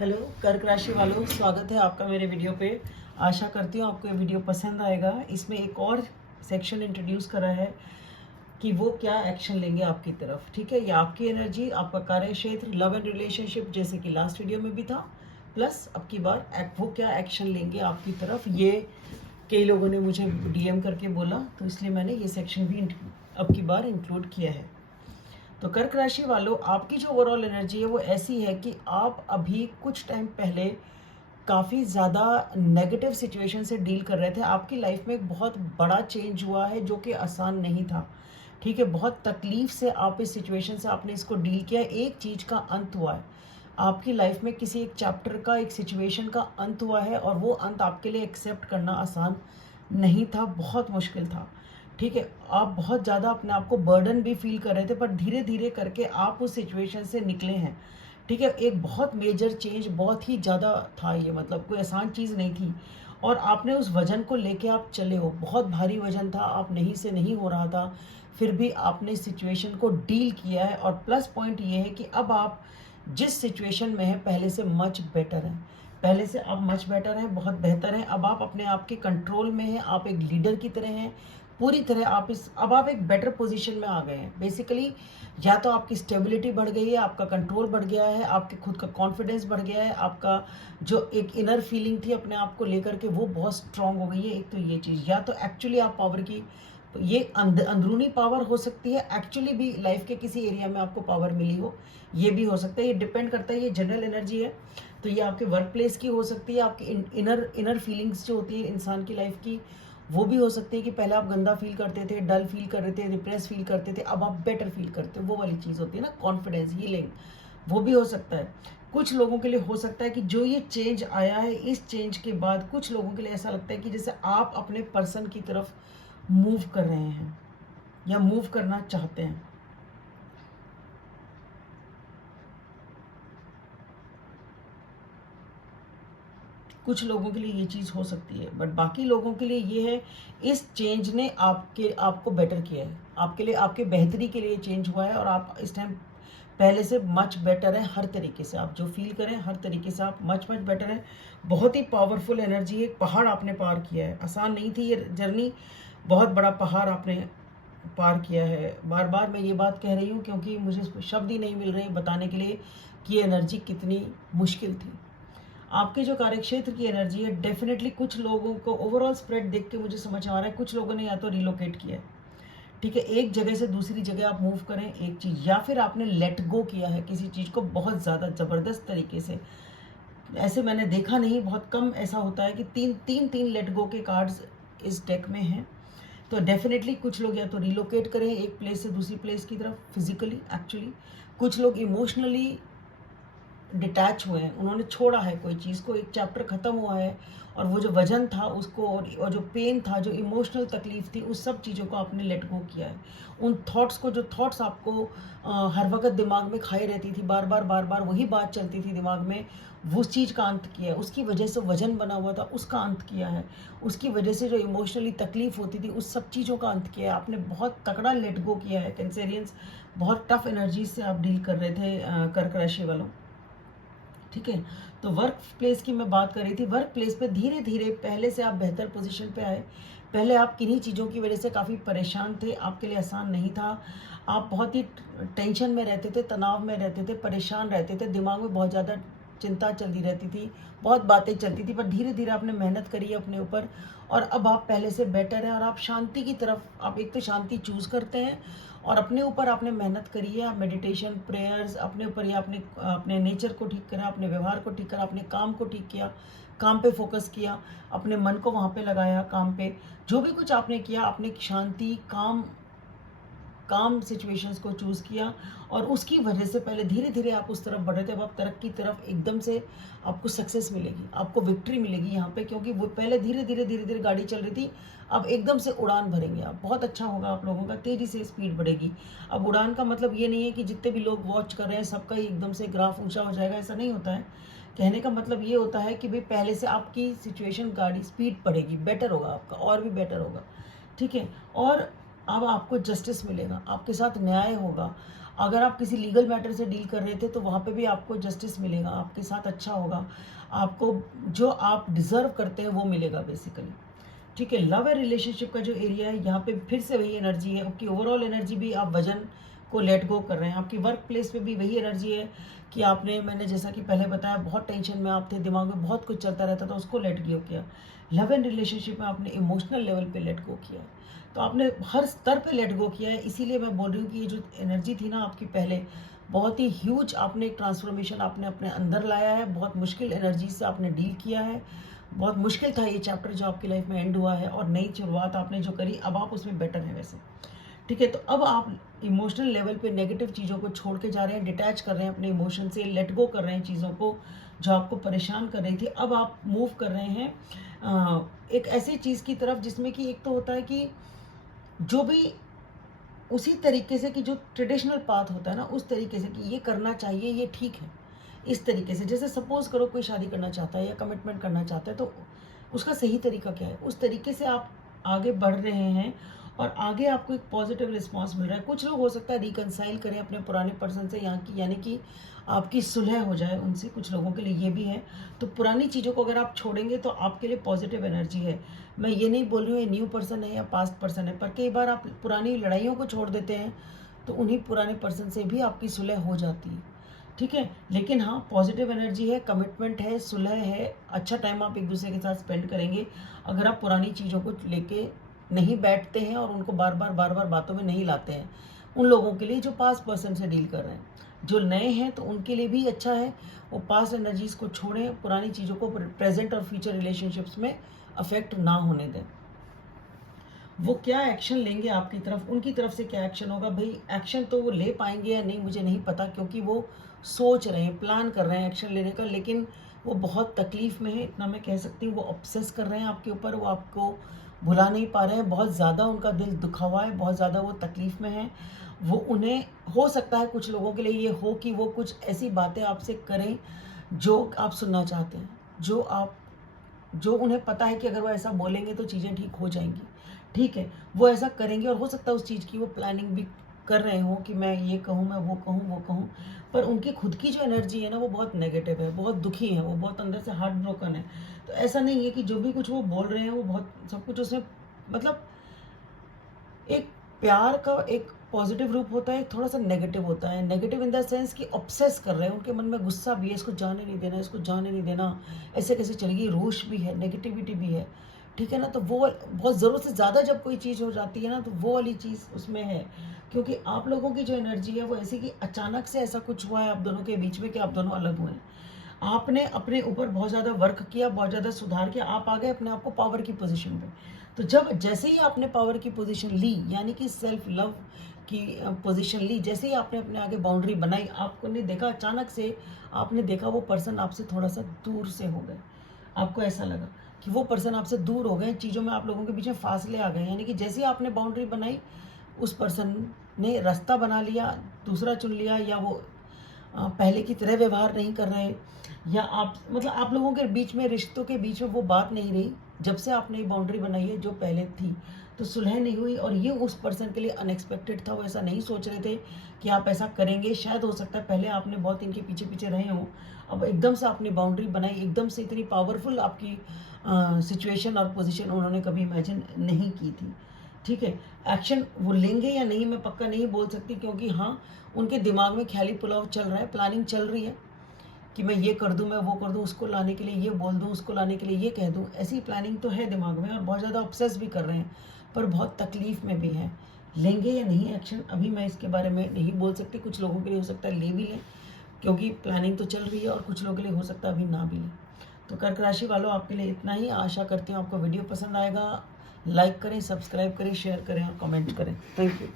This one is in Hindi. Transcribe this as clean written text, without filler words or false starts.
हेलो कर्क राशि वालों, स्वागत है आपका मेरे वीडियो पे। आशा करती हूँ आपको ये वीडियो पसंद आएगा। इसमें एक और सेक्शन इंट्रोड्यूस करा है कि वो क्या एक्शन लेंगे आपकी तरफ। ठीक है, ये आपकी एनर्जी, आपका कार्य क्षेत्र, लव एंड रिलेशनशिप जैसे कि लास्ट वीडियो में भी था, प्लस अब की बार वो क्या एक्शन लेंगे आपकी तरफ। ये कई लोगों ने मुझे डीएम करके बोला, तो इसलिए मैंने ये सेक्शन भी अब की बार इंक्लूड किया है। तो कर्क राशि वालों, आपकी जो ओवरऑल एनर्जी है वो ऐसी है कि आप अभी कुछ टाइम पहले काफ़ी ज़्यादा नेगेटिव सिचुएशन से डील कर रहे थे। आपकी लाइफ में एक बहुत बड़ा चेंज हुआ है जो कि आसान नहीं था। ठीक है, बहुत तकलीफ से आप इस सिचुएशन से आपने इसको डील किया। एक चीज़ का अंत हुआ है आपकी लाइफ में, किसी एक चैप्टर का, एक सिचुएशन का अंत हुआ है, और वो अंत आपके लिए एक्सेप्ट करना आसान नहीं था, बहुत मुश्किल था। ठीक है, आप बहुत ज़्यादा अपने आप को बर्डन भी फील कर रहे थे, पर धीरे धीरे करके आप उस सिचुएशन से निकले हैं। ठीक है, एक बहुत मेजर चेंज, बहुत ही ज़्यादा था ये, मतलब कोई आसान चीज़ नहीं थी। और आपने उस वजन को लेके आप चले हो, बहुत भारी वजन था, आप नहीं से नहीं हो रहा था, फिर भी आपने सिचुएशन को डील किया है। और प्लस पॉइंट ये है कि अब आप जिस सिचुएशन में हैं पहले से मच बेटर हैं। पहले से अब मच बेटर हैं, बहुत बेहतर हैं। अब आप अपने आप के कंट्रोल में हैं, आप एक लीडर की तरह हैं पूरी तरह। अब आप एक बेटर पोजीशन में आ गए हैं बेसिकली। या तो आपकी स्टेबिलिटी बढ़ गई है, आपका कंट्रोल बढ़ गया है, आपके खुद का कॉन्फिडेंस बढ़ गया है, आपका जो एक इनर फीलिंग थी अपने आप को लेकर के वो बहुत स्ट्रांग हो गई है। एक तो ये चीज़, या तो एक्चुअली आप पावर की, ये अंदरूनी पावर हो सकती है, एक्चुअली भी लाइफ के किसी एरिया में आपको पावर मिली हो, ये भी हो सकता है। ये डिपेंड करता है, ये जनरल एनर्जी है। तो ये आपके वर्क प्लेस की हो सकती है, आपकी इनर फीलिंग्स जो होती है इंसान की लाइफ की, वो भी हो सकती है कि पहले आप गंदा फील करते थे, डल फील कर रहे थे, डिप्रेस फील करते थे, अब आप बेटर फील करते हो। वो वाली चीज़ होती है ना, कॉन्फिडेंस, हीलिंग, वो भी हो सकता है। कुछ लोगों के लिए हो सकता है कि जो ये चेंज आया है, इस चेंज के बाद कुछ लोगों के लिए ऐसा लगता है कि जैसे आप अपने पर्सन की तरफ मूव कर रहे हैं या मूव करना चाहते हैं। कुछ लोगों के लिए ये चीज़ हो सकती है, बट बाकी लोगों के लिए ये है, इस चेंज ने आपको बेटर किया है, आपके लिए, आपके बेहतरी के लिए चेंज हुआ है। और आप इस टाइम पहले से मच बेटर है हर तरीके से। आप जो फील करें हर तरीके से आप मच बेटर है। बहुत ही पावरफुल एनर्जी है, एक पहाड़ आपने पार किया है। आसान नहीं थी ये जर्नी, बहुत बड़ा पहाड़ आपने पार किया है। बार बार मैं ये बात कह रही हूँ क्योंकि मुझे शब्द ही नहीं मिल रहे बताने के लिए कि ये एनर्जी कितनी मुश्किल थी। आपके जो कार्यक्षेत्र की एनर्जी है, डेफिनेटली कुछ लोगों को ओवरऑल स्प्रेड देख के मुझे समझ आ रहा है, कुछ लोगों ने या तो रिलोकेट किया है। ठीक है, एक जगह से दूसरी जगह आप मूव करें एक चीज़, या फिर आपने लेट गो किया है किसी चीज़ को बहुत ज़्यादा ज़बरदस्त तरीके से। ऐसे मैंने देखा नहीं, बहुत कम ऐसा होता है कि तीन लेट गो के कार्ड्स इस डेक में हैं। तो डेफिनेटली कुछ लोग या तो रिलोकेट करें एक प्लेस से दूसरी प्लेस की तरफ फिजिकली, एक्चुअली कुछ लोग इमोशनली डिटैच हुए हैं, उन्होंने छोड़ा है कोई चीज़ को, एक चैप्टर ख़त्म हुआ है, और वो जो वजन था उसको, और जो पेन था, जो इमोशनल तकलीफ थी, उस सब चीज़ों को आपने लेट गो किया है। उन थॉट्स को, जो थॉट्स आपको हर वक्त दिमाग में खाई रहती थी, बार बार वही बात चलती थी दिमाग में, वो उस चीज़ का अंत किया है। उसकी वजह से वजन बना हुआ था, उसका अंत किया है। उसकी वजह से जो इमोशनली तकलीफ होती थी, उस सब चीज़ों का अंत किया है। आपने बहुत तगड़ा लेट गो किया है कैंसेरियंस। बहुत टफ एनर्जी से आप डील कर रहे थे कर्क राशि वालों। ठीक है, तो वर्क प्लेस की मैं बात कर रही थी। वर्क प्लेस पे धीरे धीरे पहले से आप बेहतर पोजीशन पे आए। पहले आप किन्हीं चीज़ों की वजह से काफ़ी परेशान थे, आपके लिए आसान नहीं था। आप बहुत ही टेंशन में रहते थे, तनाव में रहते थे, परेशान रहते थे, दिमाग में बहुत ज़्यादा चिंता चलती रहती थी, बहुत बातें चलती थी। पर धीरे धीरे आपने मेहनत करी अपने ऊपर, और अब आप पहले से बेटर हैं, और आप शांति की तरफ, आप एक तो शांति चूज़ करते हैं, और अपने ऊपर आपने मेहनत करी है। मेडिटेशन, प्रेयर्स अपने ऊपर, या आपने अपने नेचर को ठीक करा, अपने व्यवहार को ठीक करा, अपने काम को ठीक किया, काम पे फोकस किया, अपने मन को वहाँ पे लगाया काम पे। जो भी कुछ आपने किया, आपने शांति, काम सिचुएशंस को चूज़ किया, और उसकी वजह से पहले धीरे धीरे आप उस तरफ बढ़ रहे थे। अब आप तरक्की की तरफ एकदम से आपको सक्सेस मिलेगी, आपको विक्ट्री मिलेगी यहाँ पे, क्योंकि वो पहले धीरे धीरे गाड़ी चल रही थी, अब एकदम से उड़ान भरेंगे आप। बहुत अच्छा होगा आप लोगों का, तेज़ी से स्पीड बढ़ेगी। अब उड़ान का मतलब ये नहीं है कि जितने भी लोग वॉच कर रहे हैं सबका ही एकदम से ग्राफ ऊँचा हो जाएगा, ऐसा नहीं होता है। कहने का मतलब ये होता है कि भाई पहले से आपकी सिचुएशन, गाड़ी स्पीड बढ़ेगी, बेटर होगा आपका, और भी बेटर होगा। ठीक है, और अब आपको जस्टिस मिलेगा, आपके साथ न्याय होगा, अगर आप किसी लीगल मैटर से डील कर रहे थे तो वहाँ पे भी आपको जस्टिस मिलेगा, आपके साथ अच्छा होगा, आपको जो आप डिज़र्व करते हैं वो मिलेगा बेसिकली। ठीक है, लव एंड रिलेशनशिप का जो एरिया है यहाँ पे फिर से वही एनर्जी है, आपकी ओवरऑल एनर्जी भी आप वजन को लेट गो कर रहे हैं। आपकी वर्क प्लेस पे भी वही एनर्जी है कि आपने, मैंने जैसा कि पहले बताया, बहुत टेंशन में आप थे, दिमाग में बहुत कुछ चलता रहता था, उसको लेट गो किया। लव एंड रिलेशनशिप में आपने इमोशनल लेवल पे लेट गो किया, तो आपने हर स्तर पे लेट गो किया है। इसीलिए मैं बोल रही हूँ कि ये जो एनर्जी थी ना आपकी पहले, बहुत ही ह्यूज आपने एक ट्रांसफॉर्मेशन आपने अपने अंदर लाया है, बहुत मुश्किल एनर्जी से आपने डील किया है, बहुत मुश्किल था ये चैप्टर जो आपकी लाइफ में एंड हुआ है, और नई शुरुआत आपने जो करी, अब आप उसमें बेटर है वैसे। ठीक है, तो अब आप इमोशनल लेवल पे नेगेटिव चीज़ों को छोड़ के जा रहे हैं, डिटैच कर रहे हैं अपने इमोशन से, लेट गो कर रहे हैं चीज़ों को जो आपको परेशान कर रही थी। अब आप मूव कर रहे हैं एक ऐसी चीज़ की तरफ जिसमें कि एक तो होता है कि जो भी उसी तरीके से कि जो ट्रेडिशनल पाथ होता है ना, उस तरीके से कि ये करना चाहिए, ये ठीक है, इस तरीके से। जैसे सपोज करो कोई शादी करना चाहता है या कमिटमेंट करना चाहता है, तो उसका सही तरीका क्या है, उस तरीके से आप आगे बढ़ रहे हैं और आगे आपको एक पॉजिटिव रिस्पॉन्स मिल रहा है। कुछ लोग हो सकता है रिकनसाइल करें अपने पुराने पर्सन से, यहाँ की यानी कि आपकी सुलह हो जाए उनसे, कुछ लोगों के लिए ये भी है। तो पुरानी चीज़ों को अगर आप छोड़ेंगे तो आपके लिए पॉजिटिव एनर्जी है। मैं ये नहीं बोल रही हूँ ये न्यू पर्सन है या पास्ट पर्सन है, पर कई बार आप पुरानी लड़ाइयों को छोड़ देते हैं तो उन्हीं पुराने पर्सन से भी आपकी सुलह हो जाती है। ठीक है, लेकिन हाँ, पॉजिटिव एनर्जी है, कमिटमेंट है, सुलह है, अच्छा टाइम आप एक दूसरे के साथ स्पेंड करेंगे अगर आप पुरानी चीज़ों को लेके नहीं बैठते हैं और उनको बार बार बातों में नहीं लाते हैं। उन लोगों के लिए जो पास्ट पर्सन से डील कर रहे हैं, जो नए हैं तो उनके लिए भी अच्छा है, वो पास्ट एनर्जीज को छोड़ें, पुरानी चीज़ों को प्रेजेंट और फ्यूचर रिलेशनशिप्स में अफेक्ट ना होने दें। वो क्या एक्शन लेंगे आपकी तरफ, उनकी तरफ से क्या एक्शन होगा, भाई एक्शन तो वो ले पाएंगे या नहीं मुझे नहीं पता, क्योंकि वो सोच रहे हैं, प्लान कर रहे हैं एक्शन लेने का, लेकिन वो बहुत तकलीफ में है, इतना मैं कह सकती हूँ। वो ऑब्सेस कर रहे हैं आपके ऊपर, वो आपको भुला नहीं पा रहे हैं, बहुत ज़्यादा उनका दिल दुखा हुआ है, बहुत ज़्यादा वो तकलीफ़ में है। वो, उन्हें हो सकता है कुछ लोगों के लिए ये हो कि वो कुछ ऐसी बातें आपसे करें जो आप सुनना चाहते हैं, जो उन्हें पता है कि अगर वो ऐसा बोलेंगे तो चीज़ें ठीक हो जाएंगी। ठीक है, वो ऐसा करेंगे और हो सकता है उस चीज़ की वो प्लानिंग भी कर रहे हों कि मैं ये कहूँ, मैं वो कहूँ, वो कहूँ, पर उनकी खुद की जो एनर्जी है ना वो बहुत नेगेटिव है, बहुत दुखी है, वो बहुत अंदर से हार्ट ब्रोकन है। तो ऐसा नहीं है कि जो भी कुछ वो बोल रहे हैं वो बहुत सब कुछ उसमें, मतलब एक प्यार का एक पॉजिटिव रूप होता है, एक थोड़ा सा नेगेटिव होता है। नेगेटिव इन द सेंस कि ऑब्सेस कर रहे हैं, उनके मन में गुस्सा भी है, इसको जाने नहीं देना, इसको जाने नहीं देना, ऐसे कैसे चलेगी, रोष भी है, नेगेटिविटी भी है। ठीक है ना, तो वो बहुत ज़रूरत से ज़्यादा जब कोई चीज़ हो जाती है ना तो वो वाली चीज़ उसमें है। क्योंकि आप लोगों की जो एनर्जी है वो ऐसी कि अचानक से ऐसा कुछ हुआ है आप दोनों के बीच में कि आप दोनों अलग हुए हैं। आपने अपने ऊपर बहुत ज़्यादा वर्क किया, बहुत ज़्यादा सुधार किया, आप आ गए अपने आप को पावर की पोजीशन पे। तो जब जैसे ही आपने पावर की पोजीशन ली, यानी कि सेल्फ लव की पोजीशन ली, जैसे ही आपने अपने आगे बाउंड्री बनाई, आपको ने देखा अचानक से, आपने देखा वो पर्सन आपसे थोड़ा सा दूर से हो गए। आपको ऐसा लगा कि वो पर्सन आपसे दूर हो गए, चीज़ों में आप लोगों के बीच में फासले आ गए, यानी कि जैसे ही आपने बाउंड्री बनाई उस पर्सन ने रास्ता बना लिया, दूसरा चुन लिया, या वो पहले की तरह व्यवहार नहीं कर रहे, या आप, मतलब आप लोगों के बीच में, रिश्तों के बीच में वो बात नहीं रही जब से आपने ये बाउंड्री बनाई है जो पहले थी। तो सुलह नहीं हुई, और ये उस पर्सन के लिए अनएक्सपेक्टेड था। वो ऐसा नहीं सोच रहे थे कि आप ऐसा करेंगे। शायद हो सकता है पहले आपने बहुत इनके पीछे पीछे रहे हों, अब एकदम से आपने बाउंड्री बनाई, एकदम से इतनी पावरफुल आपकी सिचुएशन और पोजीशन उन्होंने कभी इमेजिन नहीं की थी। ठीक है, एक्शन वो लेंगे या नहीं मैं पक्का नहीं बोल सकती, क्योंकि हाँ, उनके दिमाग में ख्याली पुलाव चल रहा है, प्लानिंग चल रही है कि मैं ये कर दूं, मैं वो कर दूं, उसको लाने के लिए ये बोल दूं, उसको लाने के लिए ये कह दूं। ऐसी प्लानिंग तो है दिमाग में, और बहुत ज़्यादा ऑब्सेस भी कर रहे हैं, पर बहुत तकलीफ में भी हैं। लेंगे या नहीं एक्शन, अभी मैं इसके बारे में नहीं बोल सकती। कुछ लोगों के लिए हो सकता है ले भी लें, क्योंकि प्लानिंग तो चल रही है, और कुछ लोगों के लिए हो सकता है अभी ना भी लें। तो कर्क राशि वालों, आपके लिए इतना ही। आशा करती हूँ आपको वीडियो पसंद आएगा। लाइक करें, सब्सक्राइब करें, शेयर करें और कमेंट करें। Thank you.